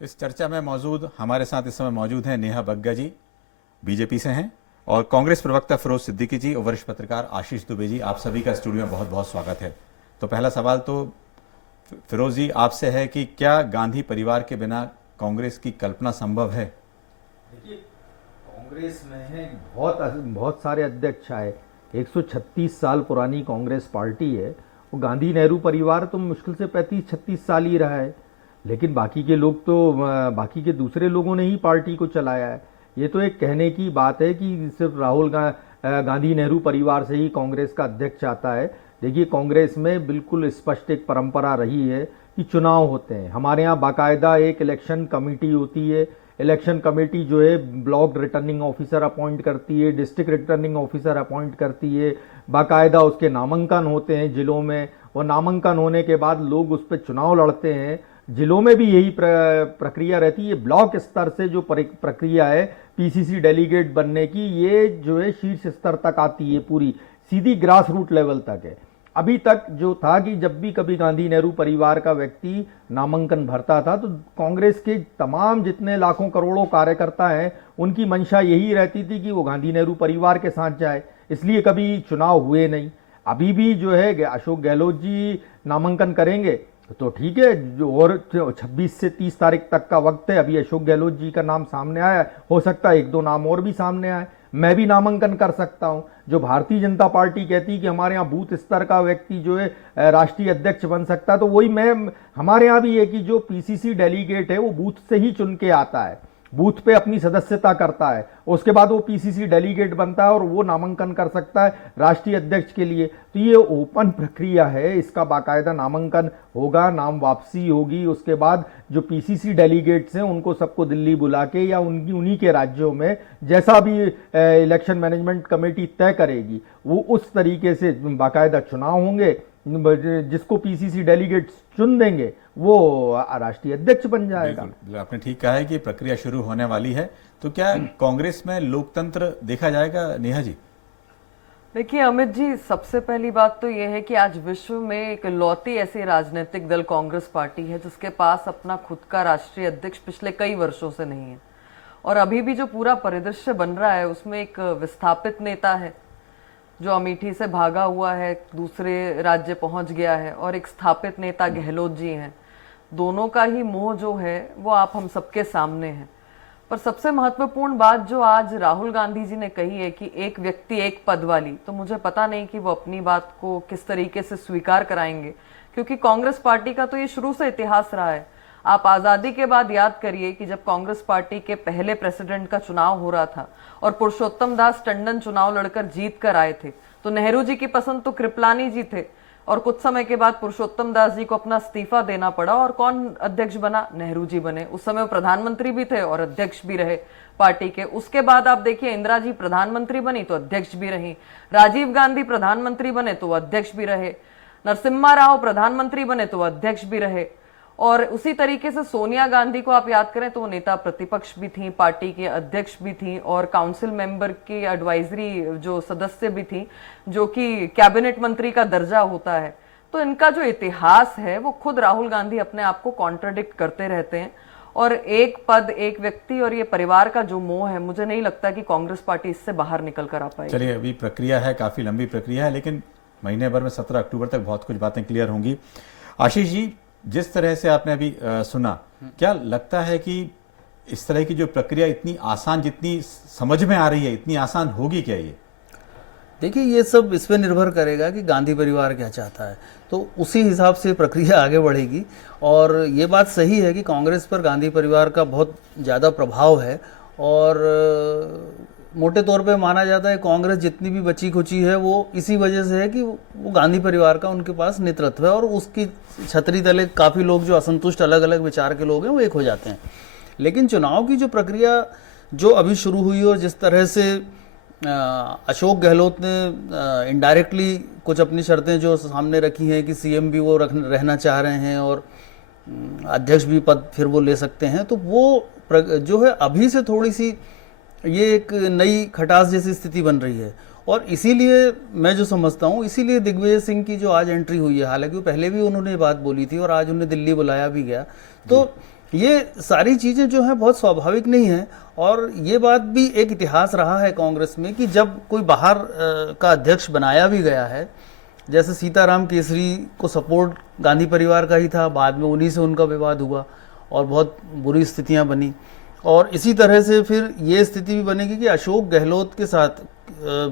इस चर्चा में मौजूद हमारे साथ इस समय मौजूद हैं नेहा बग्गा जी, बीजेपी से हैं, और कांग्रेस प्रवक्ता फिरोज सिद्दीकी जी और वरिष्ठ पत्रकार आशीष दुबे जी। आप सभी का स्टूडियो में बहुत बहुत स्वागत है। तो पहला सवाल तो फिरोज जी आपसे है कि क्या गांधी परिवार के बिना कांग्रेस की कल्पना संभव है? देखिए, कांग्रेस में है बहुत बहुत सारे अध्यक्ष आए। 136 साल पुरानी कांग्रेस पार्टी है। वो गांधी नेहरू परिवार तो मुश्किल से 35-36 साल ही रहा है, लेकिन बाकी के लोग तो बाकी के दूसरे लोगों ने ही पार्टी को चलाया है। ये तो एक कहने की बात है कि सिर्फ गांधी नेहरू परिवार से ही कांग्रेस का अध्यक्ष आता है। देखिए, कांग्रेस में बिल्कुल स्पष्ट एक परंपरा रही है कि चुनाव होते हैं। हमारे यहाँ बाकायदा एक इलेक्शन कमेटी होती है। इलेक्शन कमेटी जो है ब्लॉक रिटर्निंग ऑफिसर अपॉइंट करती है, डिस्ट्रिक्ट रिटर्निंग ऑफिसर अपॉइंट करती है। बाकायदा उसके नामांकन होते हैं जिलों में, और नामांकन होने के बाद लोग उस पर चुनाव लड़ते हैं। जिलों में भी यही प्रक्रिया रहती है। ब्लॉक स्तर से जो प्रक्रिया है पीसीसी डेलीगेट बनने की, ये जो है शीर्ष स्तर तक आती है, पूरी सीधी ग्रास रूट लेवल तक है। अभी तक जो था कि जब भी कभी गांधी नेहरू परिवार का व्यक्ति नामांकन भरता था तो कांग्रेस के तमाम जितने लाखों करोड़ों कार्यकर्ता हैं उनकी मंशा यही रहती थी कि वो गांधी नेहरू परिवार के साथ जाए, इसलिए कभी चुनाव हुए नहीं। अभी भी जो है अशोक गहलोत जी नामांकन करेंगे तो ठीक है, जो और 26 से 30 तारीख तक का वक्त है। अभी अशोक गहलोत जी का नाम सामने आया, हो सकता है एक दो नाम और भी सामने आए। मैं भी नामांकन कर सकता हूं। जो भारतीय जनता पार्टी कहती है कि हमारे यहाँ बूथ स्तर का व्यक्ति जो है राष्ट्रीय अध्यक्ष बन सकता है, तो वही मैं, हमारे यहाँ भी है कि जो पीसीसी डेलीगेट है वो बूथ से ही चुन के आता है, बूथ पे अपनी सदस्यता करता है, उसके बाद वो पीसीसी डेलीगेट बनता है और वो नामांकन कर सकता है राष्ट्रीय अध्यक्ष के लिए। तो ये ओपन प्रक्रिया है, इसका बाकायदा नामांकन होगा, नाम वापसी होगी। उसके बाद जो पीसीसी डेलीगेट्स हैं उनको सबको दिल्ली बुला के या उन्हीं के राज्यों में जैसा भी इलेक्शन मैनेजमेंट कमेटी तय करेगी वो उस तरीके से बाकायदा चुनाव होंगे। जिसको पीसीसी डेलीगेट्स चुन देंगे वो राष्ट्रीय अध्यक्ष बन जाएगा। बिल्कुल, आपने ठीक कहा है कि प्रक्रिया शुरू होने वाली है। तो क्या कांग्रेस में लोकतंत्र देखा जाएगा, नेहा जी? देखिए अमित जी, सबसे पहली बात तो यह है कि आज विश्व में एक लौती ऐसी राजनीतिक दल कांग्रेस पार्टी है जिसके पास अपना खुद का राष्ट्रीय अध्यक्ष पिछले कई वर्षों से नहीं है। और अभी भी जो पूरा परिदृश्य बन रहा है उसमें एक विस्थापित नेता है जो अमेठी से भागा हुआ है, दूसरे राज्य पहुंच गया है, और एक स्थापित नेता गहलोत जी हैं। दोनों का ही मोह जो है वो आप हम सबके सामने है। पर सबसे महत्वपूर्ण बात जो आज राहुल गांधी जी ने कही है कि एक व्यक्ति एक पद वाली, तो मुझे पता नहीं कि वो अपनी बात को किस तरीके से स्वीकार कराएंगे, क्योंकि कांग्रेस पार्टी का तो ये शुरू से इतिहास रहा है। आप आजादी के बाद याद करिए कि जब कांग्रेस पार्टी के पहले प्रेसिडेंट का चुनाव हो रहा था और पुरुषोत्तम दास टंडन चुनाव लड़कर जीत कर आए थे, तो नेहरू जी की पसंद तो कृपलानी जी थे, और कुछ समय के बाद पुरुषोत्तम दास जी को अपना इस्तीफा देना पड़ा और कौन अध्यक्ष बना? नेहरू जी बने। उस समय वो प्रधानमंत्री भी थे और अध्यक्ष भी रहे पार्टी के। उसके बाद आप देखिए, इंदिरा जी प्रधानमंत्री बनी तो अध्यक्ष भी रही, राजीव गांधी प्रधानमंत्री बने तो अध्यक्ष भी रहे, नरसिम्हा राव प्रधानमंत्री बने तो अध्यक्ष भी रहे। और उसी तरीके से सोनिया गांधी को आप याद करें तो वो नेता प्रतिपक्ष भी थी, पार्टी के अध्यक्ष भी थी, और काउंसिल मेंबर की एडवाइजरी जो सदस्य भी थी, जो कि कैबिनेट मंत्री का दर्जा होता है। तो इनका जो इतिहास है वो खुद राहुल गांधी अपने आप को कॉन्ट्रडिक्ट करते रहते हैं। और एक पद एक व्यक्ति और ये परिवार का जो मोह है, मुझे नहीं लगता कि कांग्रेस पार्टी इससे बाहर निकल कर आ पाएगी। चलिए, अभी प्रक्रिया है, काफी लंबी प्रक्रिया है, लेकिन महीने भर में 17 अक्टूबर तक बहुत कुछ बातें क्लियर होंगी। आशीष जी, जिस तरह से आपने अभी सुना, क्या लगता है कि इस तरह की जो प्रक्रिया इतनी आसान, जितनी समझ में आ रही है, इतनी आसान होगी क्या ये? देखिए, ये सब इस पे निर्भर करेगा कि गांधी परिवार क्या चाहता है, तो उसी हिसाब से प्रक्रिया आगे बढ़ेगी। और ये बात सही है कि कांग्रेस पर गांधी परिवार का बहुत ज़्यादा प्रभाव है, और मोटे तौर पे माना जाता है कांग्रेस जितनी भी बची खुची है वो इसी वजह से है कि वो गांधी परिवार का उनके पास नेतृत्व है, और उसकी छतरी तले काफ़ी लोग जो असंतुष्ट अलग अलग विचार के लोग हैं वो एक हो जाते हैं। लेकिन चुनाव की जो प्रक्रिया जो अभी शुरू हुई, और जिस तरह से अशोक गहलोत ने इनडायरेक्टली कुछ अपनी शर्तें जो सामने रखी हैं कि सीएम भी वो रहना चाह रहे हैं और अध्यक्ष भी पद फिर वो ले सकते हैं, तो वो जो है अभी से थोड़ी सी ये एक नई खटास जैसी स्थिति बन रही है। और इसीलिए मैं जो समझता हूँ, इसीलिए दिग्विजय सिंह की जो आज एंट्री हुई है, हालांकि वो पहले भी उन्होंने ये बात बोली थी और आज उन्हें दिल्ली बुलाया भी गया, तो ये सारी चीजें जो है बहुत स्वाभाविक नहीं है। और ये बात भी एक इतिहास रहा है कांग्रेस में कि जब कोई बाहर का अध्यक्ष बनाया भी गया है, जैसे सीताराम केसरी को सपोर्ट गांधी परिवार का ही था, बाद में उन्हीं से उनका विवाद हुआ और बहुत बुरी स्थितियां बनी। और इसी तरह से फिर ये स्थिति भी बनेगी कि अशोक गहलोत के साथ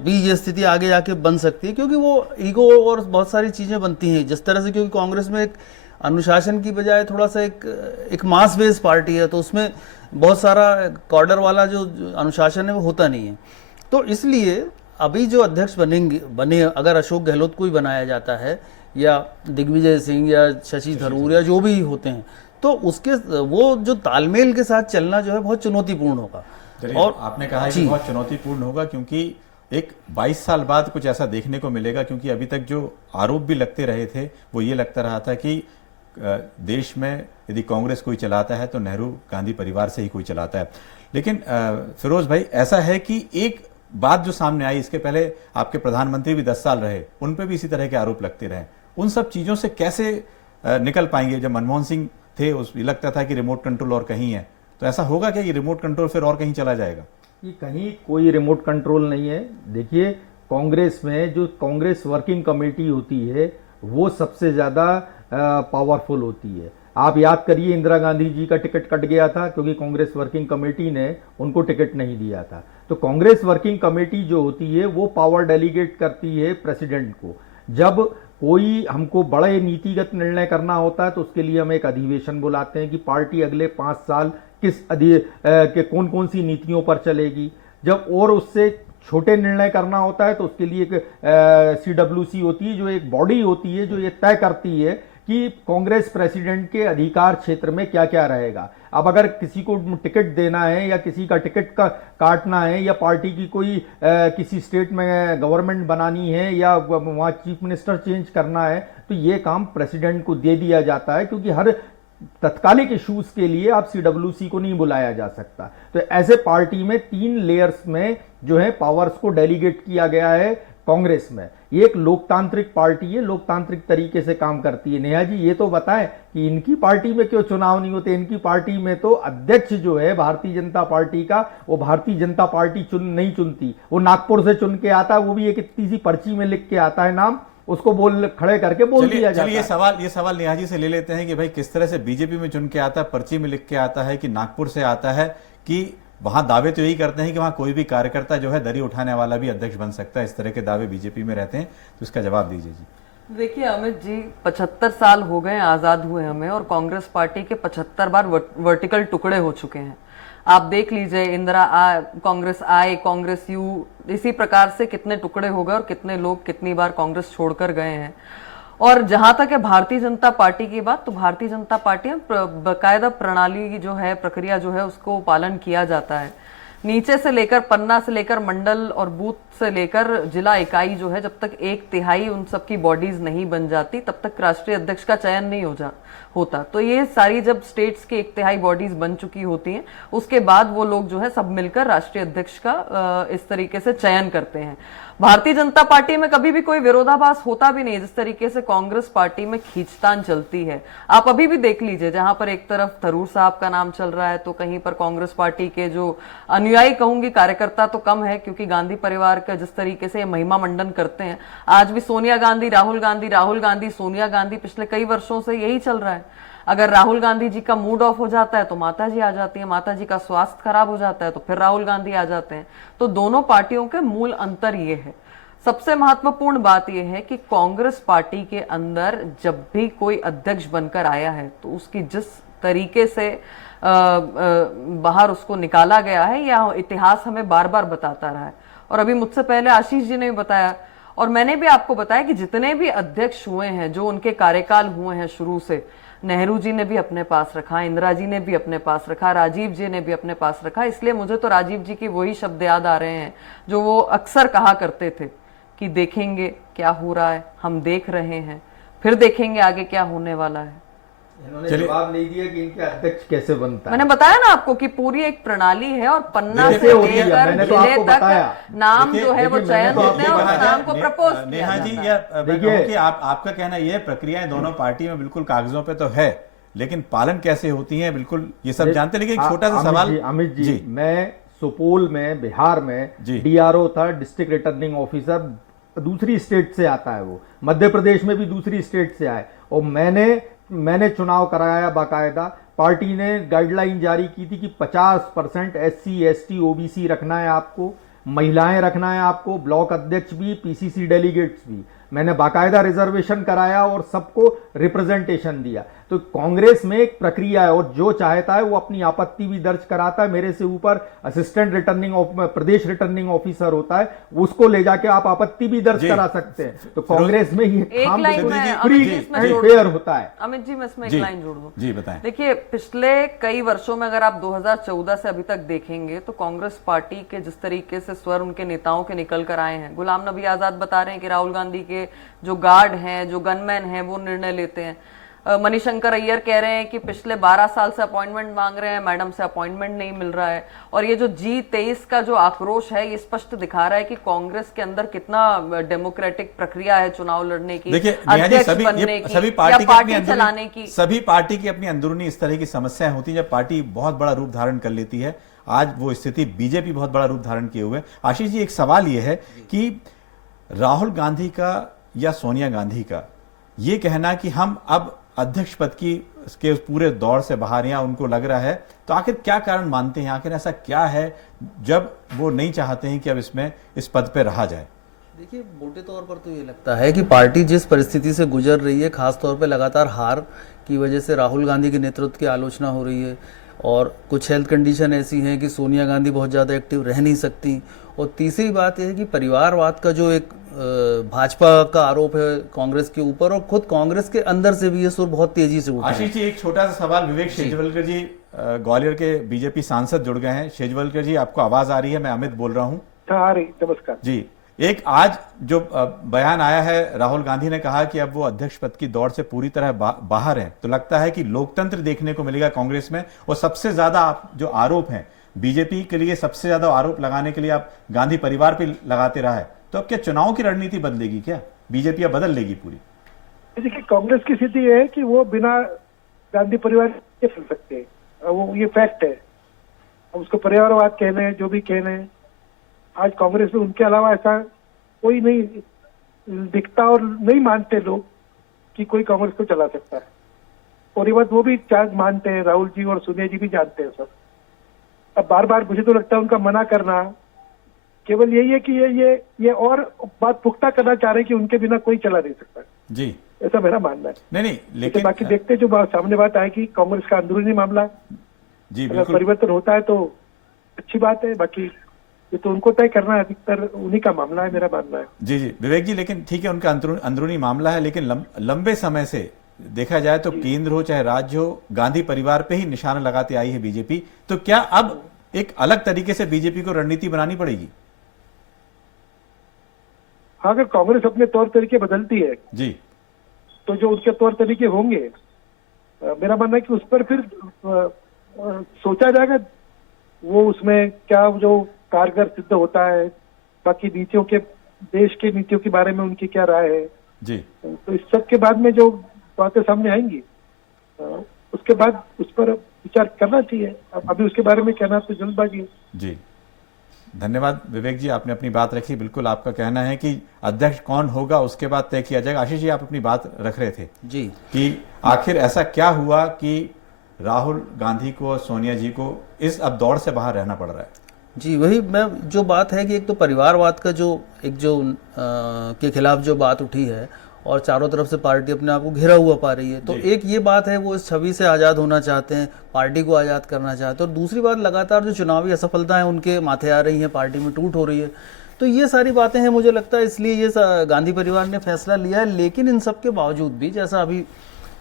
भी ये स्थिति आगे जाके बन सकती है, क्योंकि वो ईगो और बहुत सारी चीजें बनती हैं जिस तरह से, क्योंकि कांग्रेस में एक अनुशासन की बजाय थोड़ा सा एक मास बेस्ड पार्टी है, तो उसमें बहुत सारा कॉर्डर वाला जो अनुशासन है वो होता नहीं है। तो इसलिए अभी जो अध्यक्ष बने अगर अशोक गहलोत को ही बनाया जाता है या दिग्विजय सिंह या शशि थरूर या जो भी होते हैं, तो उसके वो जो तालमेल के साथ चलना जो है बहुत चुनौतीपूर्ण होगा। और आपने कहा है कि बहुत चुनौतीपूर्ण होगा, क्योंकि एक 22 साल बाद कुछ ऐसा देखने को मिलेगा, क्योंकि अभी तक जो आरोप भी लगते रहे थे वो ये लगता रहा था कि देश में यदि कांग्रेस कोई चलाता है तो नेहरू गांधी परिवार से ही कोई चलाता है। लेकिन फिरोज भाई, ऐसा है कि एक बात जो सामने आई, इसके पहले आपके प्रधानमंत्री भी 10 साल रहे, उन पे भी इसी तरह के आरोप लगते रहे। उन सब चीजों से कैसे निकल पाएंगे? जब मनमोहन सिंह थे उस लगता था कि रिमोट कंट्रोल और कहीं है, तो ऐसा होगा क्या ये रिमोट कंट्रोल फिर और कहीं चला जाएगा? ये कहीं कोई रिमोट कंट्रोल नहीं है। देखिए, कांग्रेस में जो कांग्रेस वर्किंग कमेटी होती है वो सबसे ज़्यादा पावरफुल होती है। आप याद करिए, इंदिरा गांधी जी का टिकट कट गया था क्योंकि कांग्रेस वर्किंग कमेटी ने उनको टिकट नहीं दिया था। तो कांग्रेस वर्किंग कमेटी जो होती है वो पावर डेलीगेट करती है प्रेसिडेंट को। जब कोई हमको बड़े नीतिगत निर्णय करना होता है तो उसके लिए हम एक अधिवेशन बुलाते हैं कि पार्टी अगले 5 साल के कौन कौन सी नीतियों पर चलेगी। जब और उससे छोटे निर्णय करना होता है तो उसके लिए एक CWC होती है, जो एक बॉडी होती है जो ये तय करती है कि कांग्रेस प्रेसिडेंट के अधिकार क्षेत्र में क्या क्या रहेगा। अब अगर किसी को टिकट देना है या किसी का टिकट का काटना है या पार्टी की कोई किसी स्टेट में गवर्नमेंट बनानी है या वहाँ चीफ मिनिस्टर चेंज करना है, तो ये काम प्रेसिडेंट को दे दिया जाता है, क्योंकि हर तत्कालिक इश्यूज के लिए आप CWC को नहीं बुलाया जा सकता। तो ऐसे पार्टी में 3 लेयर्स में जो है पावर्स को डेलीगेट किया गया है कांग्रेस में। ये एक लोकतांत्रिक पार्टी है, लोकतांत्रिक तरीके से काम करती है। नेहा जी, ये तो बताएं कि इनकी पार्टी में क्यों चुनाव नहीं होते? इनकी पार्टी में तो अध्यक्ष जो है भारतीय जनता पार्टी का, वो भारतीय जनता पार्टी नहीं चुनती, वो नागपुर से चुन के आता है, वो भी एक इतनी सी पर्ची में लिख के आता है नाम, उसको खड़े करके बोल दिया जाता है। ये सवाल नेहा जी से ले लेते हैं कि भाई किस तरह से बीजेपी में चुन के आता है, पर्ची में लिख के आता है, कि नागपुर से आता है, कि वहां दावे तो यही करते हैं कि वहां कोई भी कार्यकर्ता जो है दरी उठाने वाला भी अध्यक्ष बन सकता है, इस तरह के दावे बीजेपी में रहते हैं, तो इसका जवाब दीजिए जी। देखिए अमित जी, 75 साल हो गए आजाद हुए हमें, और कांग्रेस पार्टी के 75 बार वर्टिकल टुकड़े हो चुके हैं। आप देख लीजिए, कांग्रेस आई, कांग्रेस यू, इसी प्रकार से कितने टुकड़े हो गए और कितने लोग कितनी बार कांग्रेस छोड़कर गए हैं। और जहां तक है भारतीय जनता पार्टी की बात, तो भारतीय जनता पार्टी में बकायदा प्रणाली जो है, प्रक्रिया जो है, उसको पालन किया जाता है। नीचे से लेकर पन्ना से लेकर मंडल और बूथ से लेकर जिला इकाई जो है, जब तक 1/3 उन सबकी बॉडीज नहीं बन जाती तब तक राष्ट्रीय अध्यक्ष का चयन नहीं होता। तो ये सारी जब स्टेट्स के 1/3 बॉडीज बन चुकी होती हैं, उसके बाद वो लोग जो है सब मिलकर राष्ट्रीय अध्यक्ष का इस तरीके से चयन करते हैं। भारतीय जनता पार्टी में कभी भी कोई विरोधाभास होता भी नहीं, जिस तरीके से कांग्रेस पार्टी में खींचतान चलती है। आप अभी भी देख लीजिए, जहां पर एक तरफ थरूर साहब का नाम चल रहा है, तो कहीं पर कांग्रेस पार्टी के जो अनुयायी, कहूंगी कार्यकर्ता तो कम है, क्योंकि गांधी परिवार का जिस तरीके से महिमा मंडन करते हैं, आज भी सोनिया गांधी, राहुल गांधी, राहुल गांधी, सोनिया गांधी, पिछले कई वर्षों से यही चल रहा है। अगर राहुल गांधी जी का मूड ऑफ हो जाता है तो माता जी आ जाती है, माता जी का स्वास्थ्य खराब हो जाता है तो फिर राहुल गांधी आ जाते हैं। तो दोनों पार्टियों के मूल अंतर ये है। सबसे महत्वपूर्ण बात यह है कि कांग्रेस पार्टी के अंदर जब भी कोई अध्यक्ष बनकर आया है तो उसकी जिस तरीके से बाहर उसको निकाला गया है, या इतिहास हमें बार बार बताता रहा है। और अभी मुझसे पहले आशीष जी ने भी बताया, और मैंने भी आपको बताया कि जितने भी अध्यक्ष हुए हैं, जो उनके कार्यकाल हुए हैं शुरू से, नेहरू जी ने भी अपने पास रखा, इंदिरा जी ने भी अपने पास रखा, राजीव जी ने भी अपने पास रखा। इसलिए मुझे तो राजीव जी की वही शब्द याद आ रहे हैं जो वो अक्सर कहा करते थे कि देखेंगे क्या हो रहा है, हम देख रहे हैं, फिर देखेंगे आगे क्या होने वाला है। इन्होंने जवाब नहीं दिया कि इनके अध्यक्ष कैसे बनता है। मैंने बताया ना आपको कि पूरी एक प्रणाली है, और पन्ना से लेकर मैंने तो जिले आपको तक बताया। नाम जो है वो चयन होते हैं और उस नाम को प्रपोज किया नेहा जी, जाता है। देखिए कि आपका कहना यह प्रक्रियाएं दोनों पार्टी में बिल्कुल कागजों पे तो है, लेकिन पालन कैसे होती है बिल्कुल ये सब जानते हैं, लेकिन एक छोटा सा सवाल। अमित जी, मैं सुपौल में, बिहार में जी। डीआरओ था, डिस्ट्रिक्ट रिटर्निंग ऑफिसर, दूसरी स्टेट से आता है वो, मध्य प्रदेश में भी दूसरी स्टेट से आए, और मैंने चुनाव कराया बाकायदा। पार्टी ने गाइडलाइन जारी की थी कि 50% SC ST OBC रखना है आपको, महिलाएं रखना है आपको, ब्लॉक अध्यक्ष भी, PCC डेलीगेट्स भी। मैंने बाकायदा रिजर्वेशन कराया और सबको रिप्रेजेंटेशन दिया। तो कांग्रेस में एक प्रक्रिया है, और जो चाहता है वो अपनी आपत्ति भी दर्ज कराता है। मेरे से ऊपर असिस्टेंट प्रदेश रिटर्निंग ऑफिसर होता है, उसको ले जाके आप आपत्ति भी दर्ज करा सकते हैं। तो कांग्रेस में ये एक काम लाइन में फ्री एंड फेयर होता है। अमित जी, मैं इसमें एक जी, लाइन जोड़ दूं। जी बताएं। देखिए, पिछले कई वर्षों में अगर आप 2014 से अभी तक देखेंगे तो कांग्रेस पार्टी के जिस तरीके से स्वर उनके नेताओं के निकल कर आए हैं, गुलाम नबी आजाद बता रहे हैं कि राहुल गांधी के जो गार्ड हैं, जो गनमैन हैं, वो निर्णय लेते हैं। मणिशंकर अय्यर कह रहे हैं कि पिछले 12 साल से अपॉइंटमेंट मांग रहे हैं, मैडम से अपॉइंटमेंट नहीं मिल रहा है। और ये जो G23 का जो आक्रोश है, ये स्पष्ट दिखा रहा है कि कांग्रेस के अंदर कितना डेमोक्रेटिक प्रक्रिया है चुनाव लड़ने की, देखिए नेहा जी, अध्यक्ष बनने की, सभी या पार्टी पार्टी चलाने की। सभी पार्टी की अपनी अंदरूनी इस तरह की समस्याएं होती हैं जब पार्टी बहुत बड़ा रूप धारण कर लेती है। आज वो स्थिति बीजेपी बहुत बड़ा रूप धारण किए हुए। आशीष जी, एक सवाल ये है कि राहुल गांधी का या सोनिया गांधी का ये कहना कि हम अब अध्यक्ष पद की के उस पूरे दौर से बाहर, या उनको लग रहा है, तो आखिर क्या कारण मानते हैं? आखिर ऐसा क्या है जब वो नहीं चाहते हैं कि अब इसमें इस पद पे रहा जाए? देखिए, मोटे तौर पर तो ये लगता है कि पार्टी जिस परिस्थिति से गुजर रही है, खास तौर पे लगातार हार की वजह से राहुल गांधी के नेतृत्व की आलोचना हो रही है, और कुछ हेल्थ कंडीशन ऐसी हैं कि सोनिया गांधी बहुत ज़्यादा एक्टिव रह नहीं सकती, और तीसरी बात यह है कि परिवारवाद का जो एक भाजपा का आरोप है कांग्रेस के ऊपर, और खुद कांग्रेस के अंदर से भी ये सुर बहुत तेजी से उठा है। आशीष जी, एक छोटा सा सवाल। विवेक शेजवलकर जी ग्वालियर के बीजेपी सांसद जुड़ गए हैं। शेजवलकर जी, आपको आवाज आ रही है? मैं अमित बोल रहा हूँ। आ रही, नमस्कार जी। एक आज जो बयान आया है, राहुल गांधी ने कहा कि अब वो अध्यक्ष पद की दौड़ से पूरी तरह बाहर हैं, तो लगता है कि लोकतंत्र देखने को मिलेगा कांग्रेस में। और सबसे ज्यादा जो आरोप हैं बीजेपी के लिए, सबसे ज्यादा आरोप लगाने के लिए आप गांधी परिवार पे लगाते रहा है, तो अब क्या चुनाव की रणनीति बदलेगी? क्या बीजेपी अब बदल लेगी पूरी? देखिए, कांग्रेस की स्थिति है कि वो बिना गांधी परिवार के चल सकते हैं, वो ये फैक्ट है। अब उसको परिवारवाद कहने, जो भी कहने, आज कांग्रेस में उनके अलावा ऐसा कोई नहीं दिखता, और नहीं मानते लोग कि कोई कांग्रेस को चला सकता है। और ये बात वो भी मानते हैं, राहुल जी और सोनिया जी भी जानते हैं सब। अब बार बार मुझे तो लगता है उनका मना करना केवल यही है कि ये और बात पुख्ता करना चाह रहे हैं कि उनके बिना कोई चला नहीं सकता जी, ऐसा मेरा मानना है। नहीं, लेकिन बाकी देखते जो सामने बात आएगी, कांग्रेस का अंदरूनी मामला जी अगर बिल्कुल परिवर्तन होता है तो अच्छी बात है, बाकी ये तो उनको तय करना है, अधिकतर उन्हीं का मामला है, मेरा मानना है। जी विवेक जी, लेकिन ठीक है उनका अंदरूनी मामला है, लेकिन लंबे समय से देखा जाए तो केंद्र हो चाहे राज्य हो, गांधी परिवार पे ही निशाना लगाते आई है बीजेपी। तो क्या अब एक अलग तरीके से बीजेपी को रणनीति बनानी पड़ेगी? हाँ, अगर कांग्रेस अपने तौर तरीके बदलती है जी, तो जो उसके तौर तरीके होंगे, मेरा मानना है कि उस पर फिर सोचा जाएगा वो उसमें क्या जो कारगर सिद्ध होता है। बाकी नीतियों के, देश के नीतियों के बारे में उनकी क्या राय है जी, तो इस सब के बाद में जो बातें सामने आएंगी उसके बाद उस पर विचार करना चाहिए। अभी उसके बारे में कहना तो जल्दबाजी है। जी धन्यवाद विवेक जी, आपने अपनी बात रखी। बिल्कुल आपका कहना है कि अध्यक्ष कौन होगा उसके बाद तय किया जाएगा। आशीष जी, आप अपनी बात रख रहे थे जी कि आखिर ऐसा क्या हुआ कि राहुल गांधी को, सोनिया जी को इस अब दौर से बाहर रहना पड़ रहा है? जी, वही मैं जो बात है कि एक तो परिवारवाद का जो के खिलाफ जो बात उठी है, और चारों तरफ से पार्टी अपने आप को घिरा हुआ पा रही है, तो एक ये बात है, वो इस छवि से आज़ाद होना चाहते हैं, पार्टी को आज़ाद करना चाहते हैं। और दूसरी बात, लगातार जो चुनावी असफलताएं उनके माथे आ रही हैं, पार्टी में टूट हो रही है, तो ये सारी बातें हैं। मुझे लगता है इसलिए ये गांधी परिवार ने फैसला लिया है। लेकिन इन सब के बावजूद भी, जैसा अभी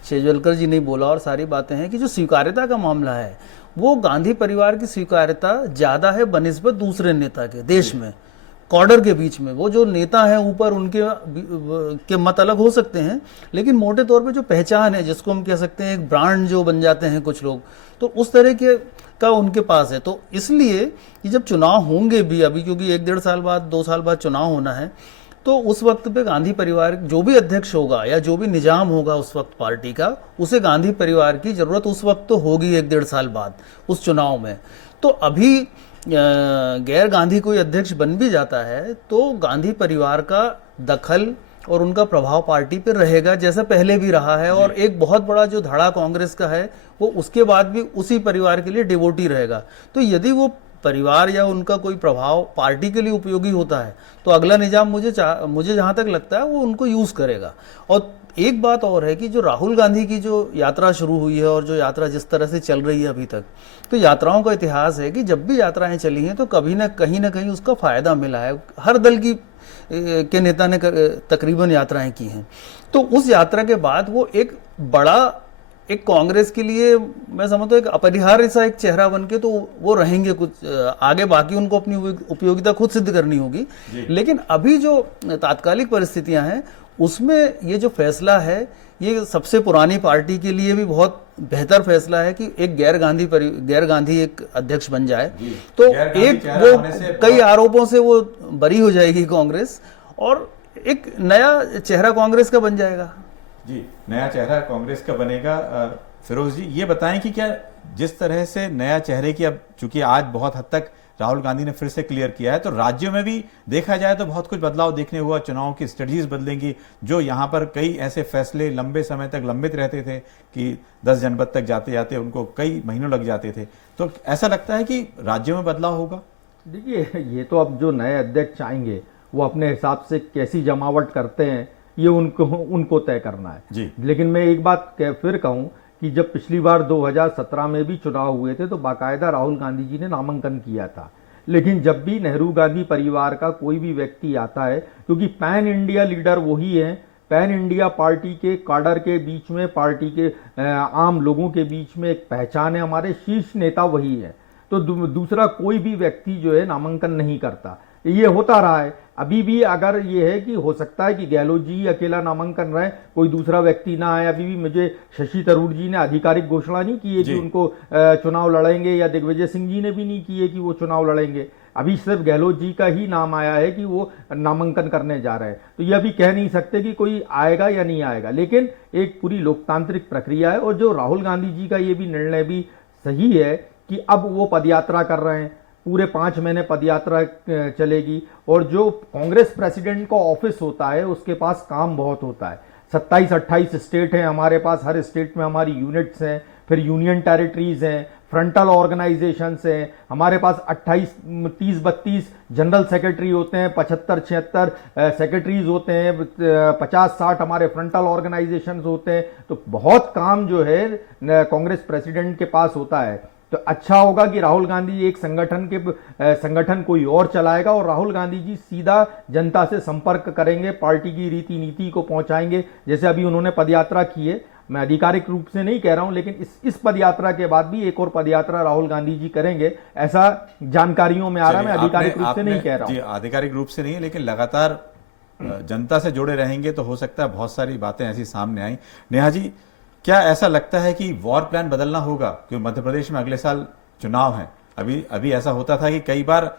शेजवलकर जी ने बोला, और सारी बातें हैं कि जो स्वीकार्यता का मामला है, वो गांधी परिवार की स्वीकार्यता ज़्यादा है बनिस्बत दूसरे नेता के। देश में कॉर्डर के बीच में वो जो नेता हैं ऊपर, उनके मत अलग हो सकते हैं, लेकिन मोटे तौर पे जो पहचान है, जिसको हम कह सकते हैं एक ब्रांड जो बन जाते हैं कुछ लोग, तो उस तरह के का उनके पास है। तो इसलिए कि जब चुनाव होंगे भी अभी, क्योंकि 1-1.5 साल बाद, 2 साल बाद चुनाव होना है, तो उस वक्त पे गांधी परिवार जो भी अध्यक्ष होगा या जो भी निजाम होगा उस वक्त पार्टी का, उसे गांधी परिवार की जरूरत उस वक्त तो होगी 1-1.5 साल बाद उस चुनाव में। तो अभी गैर गांधी कोई अध्यक्ष बन भी जाता है तो गांधी परिवार का दखल और उनका प्रभाव पार्टी पे रहेगा, जैसा पहले भी रहा है। और एक बहुत बड़ा जो धड़ा कांग्रेस का है वो उसके बाद भी उसी परिवार के लिए डिवोटी रहेगा। तो यदि वो परिवार या उनका कोई प्रभाव पार्टी के लिए उपयोगी होता है तो अगला निजाम मुझे जहां तक लगता है वो उनको यूज करेगा। और एक बात और है कि जो राहुल गांधी की जो यात्रा शुरू हुई है और जो यात्रा जिस तरह से चल रही है अभी तक, तो यात्राओं का इतिहास है कि जब भी यात्राएं चली हैं तो कभी ना कहीं उसका फायदा मिला है। हर दल के नेता ने तकरीबन यात्राएं की हैं। तो उस यात्रा के बाद वो एक कांग्रेस के लिए मैं समझता हूँ एक अपरिहार्य सा एक चेहरा बन के तो वो रहेंगे कुछ आगे, बाकी उनको अपनी उपयोगिता खुद सिद्ध करनी होगी। लेकिन अभी जो तात्कालिक परिस्थितियां हैं उसमें ये जो फैसला है ये सबसे पुरानी पार्टी के लिए भी बहुत बेहतर फैसला है कि एक गैर गांधी एक अध्यक्ष बन जाए। तो एक वो कई आरोपों से वो बरी हो जाएगी कांग्रेस और एक नया चेहरा कांग्रेस का बन जाएगा। जी, नया चेहरा कांग्रेस का बनेगा। फिरोज जी, ये बताएं कि क्या जिस तरह से नया चेहरे की, अब चूंकि आज बहुत हद तक राहुल गांधी ने फिर से क्लियर किया है, तो राज्यों में भी देखा जाए तो बहुत कुछ बदलाव देखने हुआ। चुनाव की स्ट्रेटजीज बदलेंगी। जो यहाँ पर कई ऐसे फैसले लंबे समय तक लंबित रहते थे कि 10 जनपद तक जाते जाते उनको कई महीनों लग जाते थे, तो ऐसा लगता है कि राज्यों में बदलाव होगा। देखिए, ये तो अब जो नए अध्यक्ष आएंगे वो अपने हिसाब से कैसी जमावट करते हैं ये उनको तय करना है जी। लेकिन मैं एक बात फिर कहूं कि जब पिछली बार 2017 में भी चुनाव हुए थे तो बाकायदा राहुल गांधी जी ने नामांकन किया था। लेकिन जब भी नेहरू गांधी परिवार का कोई भी व्यक्ति आता है, क्योंकि पैन इंडिया लीडर वही है, पैन इंडिया पार्टी के काडर के बीच में, पार्टी के आम लोगों के बीच में एक पहचान है, हमारे शीर्ष नेता वही है। तो दूसरा कोई भी व्यक्ति जो है नामांकन नहीं करता। ये होता रहा है। अभी भी अगर ये है कि हो सकता है कि गहलोत जी अकेला नामांकन रहे, कोई दूसरा व्यक्ति ना आए। अभी भी मुझे शशि थरूर जी ने आधिकारिक घोषणा नहीं की है कि उनको चुनाव लड़ेंगे, या दिग्विजय सिंह जी ने भी नहीं की है कि वो चुनाव लड़ेंगे। अभी सिर्फ गहलोत जी का ही नाम आया है कि वो नामांकन करने जा रहे हैं। तो ये अभी कह नहीं सकते कि कोई आएगा या नहीं आएगा, लेकिन एक पूरी लोकतांत्रिक प्रक्रिया है। और जो राहुल गांधी जी का ये भी निर्णय भी सही है कि अब वो पदयात्रा कर रहे हैं, पूरे 5 महीने पदयात्रा चलेगी। और जो कांग्रेस प्रेसिडेंट का ऑफिस होता है उसके पास काम बहुत होता है। 27-28 स्टेट हैं हमारे पास, हर स्टेट में हमारी यूनिट्स हैं, फिर यूनियन टेरिटरीज हैं, फ्रंटल ऑर्गेनाइजेशंस हैं हमारे पास। 30-32 जनरल सेक्रेटरी होते हैं, 75-76 सेक्रेटरीज होते हैं, 50-60 हमारे फ्रंटल ऑर्गेनाइजेशंस होते हैं। तो बहुत काम जो है कांग्रेस प्रेसिडेंट के पास होता है। तो अच्छा होगा कि राहुल गांधी एक संगठन कोई और चलाएगा और राहुल गांधी जी सीधा जनता से संपर्क करेंगे, पार्टी की रीति नीति को पहुंचाएंगे। जैसे अभी उन्होंने पदयात्रा की है, मैं आधिकारिक रूप से नहीं कह रहा हूं, लेकिन इस पदयात्रा के बाद भी एक और पदयात्रा राहुल गांधी जी करेंगे, ऐसा जानकारियों में आ रहा है। मैं आधिकारिक रूप से नहीं कह रहा हूं। आधिकारिक रूप से नहीं, लेकिन लगातार जनता से जुड़े रहेंगे तो हो सकता है बहुत सारी बातें ऐसी सामने आई। नेहा जी, क्या ऐसा लगता है कि वॉर प्लान बदलना होगा? क्योंकि मध्य प्रदेश में अगले साल चुनाव है। अभी ऐसा होता था कि कई बार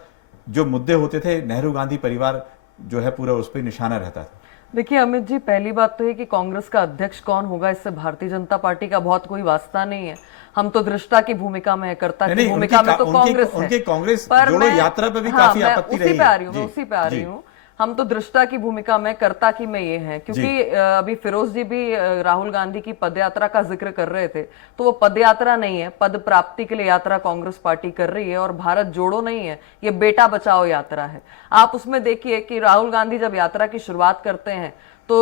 जो मुद्दे होते थे नेहरू गांधी परिवार जो है पूरा उस पर निशाना रहता था। देखिए अमित जी, पहली बात तो है कि कांग्रेस का अध्यक्ष कौन होगा इससे भारतीय जनता पार्टी का बहुत कोई वास्ता नहीं है। हम तो दृष्टा की भूमिका में है, कर्ता की भूमिका में तो कांग्रेस है। उनकी कांग्रेस जोड़ो यात्रा पे भी काफी आपत्ति रही है। उसी पे आ रही हूँ। हम तो दृष्टा की भूमिका में, कर्ता की में ये है, क्योंकि अभी फिरोज जी भी राहुल गांधी की पदयात्रा का जिक्र कर रहे थे, तो वो पदयात्रा नहीं है, पद प्राप्ति के लिए यात्रा कांग्रेस पार्टी कर रही है। और भारत जोड़ो नहीं है, ये बेटा बचाओ यात्रा है। आप उसमें देखिए कि राहुल गांधी जब यात्रा की शुरुआत करते हैं तो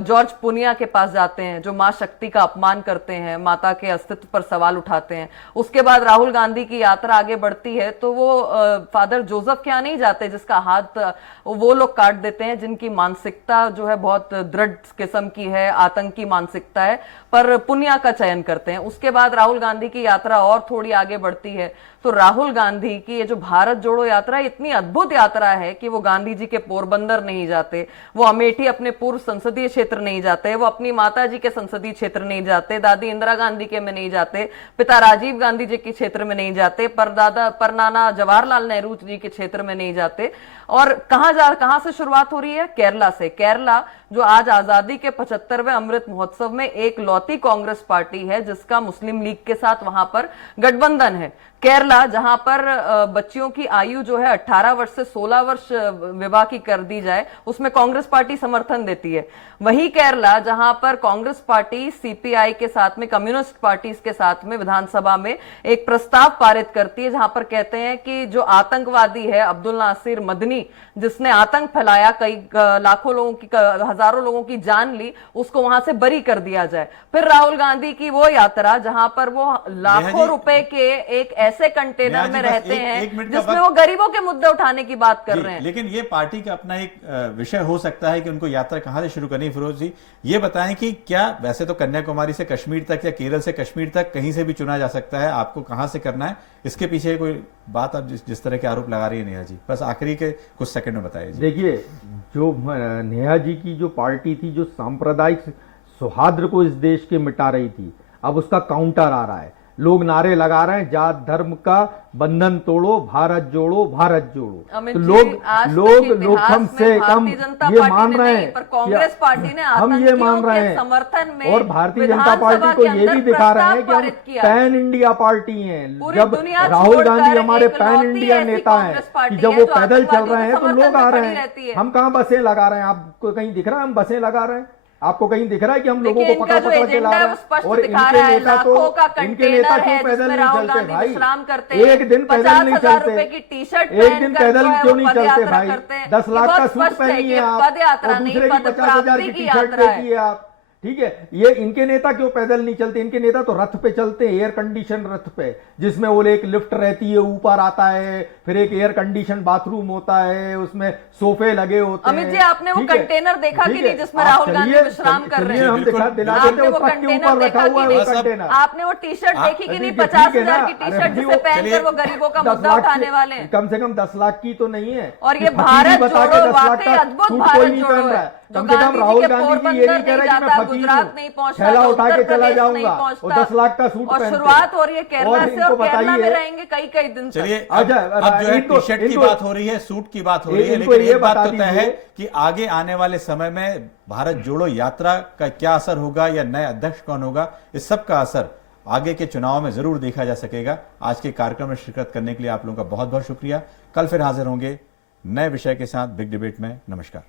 जॉर्ज पुनिया के पास जाते हैं, जो मां शक्ति का अपमान करते हैं, माता के अस्तित्व पर सवाल उठाते हैं। उसके बाद राहुल गांधी की यात्रा आगे बढ़ती है तो वो फादर जोसेफ के यहाँ नहीं जाते, जिसका हाथ वो लोग काट देते हैं, जिनकी मानसिकता जो है बहुत दृढ़ किस्म की है, आतंकी मानसिकता है, पर पुनिया का चयन करते हैं। उसके बाद राहुल गांधी की यात्रा और थोड़ी आगे बढ़ती है तो राहुल गांधी की ये जो भारत जोड़ो यात्रा इतनी अद्भुत यात्रा है कि वो गांधी जी के पोरबंदर नहीं जाते, वो अमेठी अपने पूर्व संसदीय क्षेत्र नहीं जाते, वो अपनी माता जी के संसदीय क्षेत्र नहीं जाते, दादी इंदिरा गांधी के में नहीं जाते, पिता राजीव गांधी जी के क्षेत्र में नहीं जाते, परनाना जवाहरलाल नेहरू जी के क्षेत्र में नहीं जाते। और कहां से शुरुआत हो रही है? केरला से। केरला जो आज आजादी के 75वें अमृत महोत्सव में एक लौती कांग्रेस पार्टी है जिसका मुस्लिम लीग के साथ वहां पर गठबंधन है। केरला जहां पर बच्चियों की आयु जो है 18 वर्ष से 16 वर्ष विवाह की कर दी जाए, उसमें कांग्रेस पार्टी समर्थन देती है। वही केरला जहां पर कांग्रेस पार्टी सीपीआई के साथ में, कम्युनिस्ट पार्टी के साथ में विधानसभा में एक प्रस्ताव पारित करती है जहां पर कहते हैं कि जो आतंकवादी है अब्दुल नासिर मदनी, जिसने आतंक फैलाया, कई लाखों लोगों की, हजारों लोगों की जान ली, उसको वहां से बरी कर दिया जाए। फिर राहुल गांधी की वो यात्रा जहां पर वो लाखों रुपए के एक ऐसे कंटेनर में रहते हैं जिसमें वो गरीबों के मुद्दे उठाने की बात कर रहे हैं। लेकिन ये पार्टी का अपना एक विषय हो सकता है कि उनको यात्रा कहां से शुरू करनी। फिरोज जी ये बताएं कि क्या वैसे तो कन्याकुमारी से कश्मीर तक या केरल से कश्मीर तक कहीं से भी चुना जा सकता है, आपको कहां से करना है, इसके पीछे कोई बात आप जिस तरह के आरोप लगा रही है नेहा जी, बस आखिरी के कुछ सेकंड में बताइए जी। देखिए, जो नेहा जी की जो पार्टी थी, जो सांप्रदायिक सौहार्द को इस देश के मिटा रही थी, अब उसका काउंटर आ रहा है। लोग नारे लगा रहे हैं, जात धर्म का बंधन तोड़ो, भारत जोड़ो, भारत जोड़ो। अमित तो जी, लोग आज लोग तक लोग इतिहास कम में से कम भारतीय जनता ये पार्टी मान ने रहे नहीं, हैं, पर कांग्रेस पार्टी ने हम ये मान रहे आतंकियों के समर्थन हैं, में और भारतीय जनता विधानसभा पार्टी को के ये भी अंदर दिखा रहे हैं प्रस्ताव कि हम पारित किया। पैन इंडिया पार्टी हैं। पूरी जब दुनिया राहुल छोड़कर गांधी हमारे एक पैन लौती इंडिया ऐसी नेता हैं कांग्रेस पार्टी कि जब है वो जो पैदल चल आतंकवादियों रहे के हैं तो समर्थन लोग में आ रहे खड़ी रहती हैं। है। हम कहाँ बसें लगा रहे हैं? आपको कहीं दिख रहा है हम बसें लगा रहे हैं? आपको कहीं दिख रहा है कि हम लोगों देखिए, को इनका पकड़ जो पकड़ के एजेंडा ला है रहे वो हैं? स्पष्ट और दिखा इनके रहा है, नेता तो लाखों का इनके नेता कंटेनर क्यों है पैदल जिसमें नहीं राहुल चलते गांधी भाई? विश्राम करते हैं। एक दिन पैदल नहीं 50,000 चलते, रुपए की टी-शर्ट एक दिन पहनकर पैदल जो है क्यों वो नहीं पद चलते यात्रा भाई? करते हैं। 10 लाख ये का बहुत सूट स्पष्ट है पहनिए कि आप, पद यात्रा और नहीं, दूसरे की पद 50,000 प्राप्ति की की टी शर्ट यात्रा है। देखिए आप। ठीक है, ये इनके नेता क्यों पैदल नहीं चलते? इनके नेता तो रथ पे चलते हैं, एयर कंडीशन रथ पे, जिसमें वो एक लिफ्ट रहती है, ऊपर आता है, फिर एक एयर कंडीशन बाथरूम होता है, उसमें सोफे लगे होते हैं। अमित जी, आपने वो ठीक है? कंटेनर देखा कि ठीक नहीं है? जिसमें आप राहुल गांधी चलिए, विश्राम कर रहे हैं? चलिए, हम दिखा दिला आपने देते हैं, वो वो ट्रक के कंटेनर ऊपर देखा रखा कि हुआ है नहीं? वो कंटेनर। आपने वो टी-शर्ट देखी कि नहीं? ठीक है 50,000 ना? की अरे टी-शर्ट भाई, जिसे वो पहनकर वो गरीबों का 10 मुद्दा लाख उठाने की- वाले हैं। कम से कम 10 लाख की तो नहीं है। और ये कि फकीरी भारत बता के जोड़ो 10 लाख वाकई का अद्भुत सूट भारत कोई नहीं जोड़ो पहन रहा है। है। जो कम से कम गांधी जी राहुल के गांधी जी ये पोरबंदर नहीं कह नहीं रहे कि मैं जाता, फकीर गुजरात हूँ, नहीं पहुंचता, थैला तो उठा उत्तर के चला प्रदेश नहीं जाऊंगा, पहुंचता। और 10 लाख का सूट और पहनते। शुरुआत हो रही है केरला से, इनको और केरला में बताइए, रहेंगे कई दिन तक। चलिए अच्छा, अब जो है इनको- टी शर्ट की इनको- बात हो रही है, सूट की बात हो रही है, इनको लेकिन ये एक बात बता तो तय है दीजिए कि आगे आने वाले समय में भारत जोड़ो यात्रा का क्या असर होगा या नए अध्यक्ष कौन होगा, इस सब का असर आगे के चुनाव में जरूर देखा जा सकेगा। आज के कार्यक्रम में शिरकत करने के लिए आप लोगों का बहुत बहुत शुक्रिया। कल फिर हाजिर होंगे नए विषय के साथ बिग डिबेट में। नमस्कार।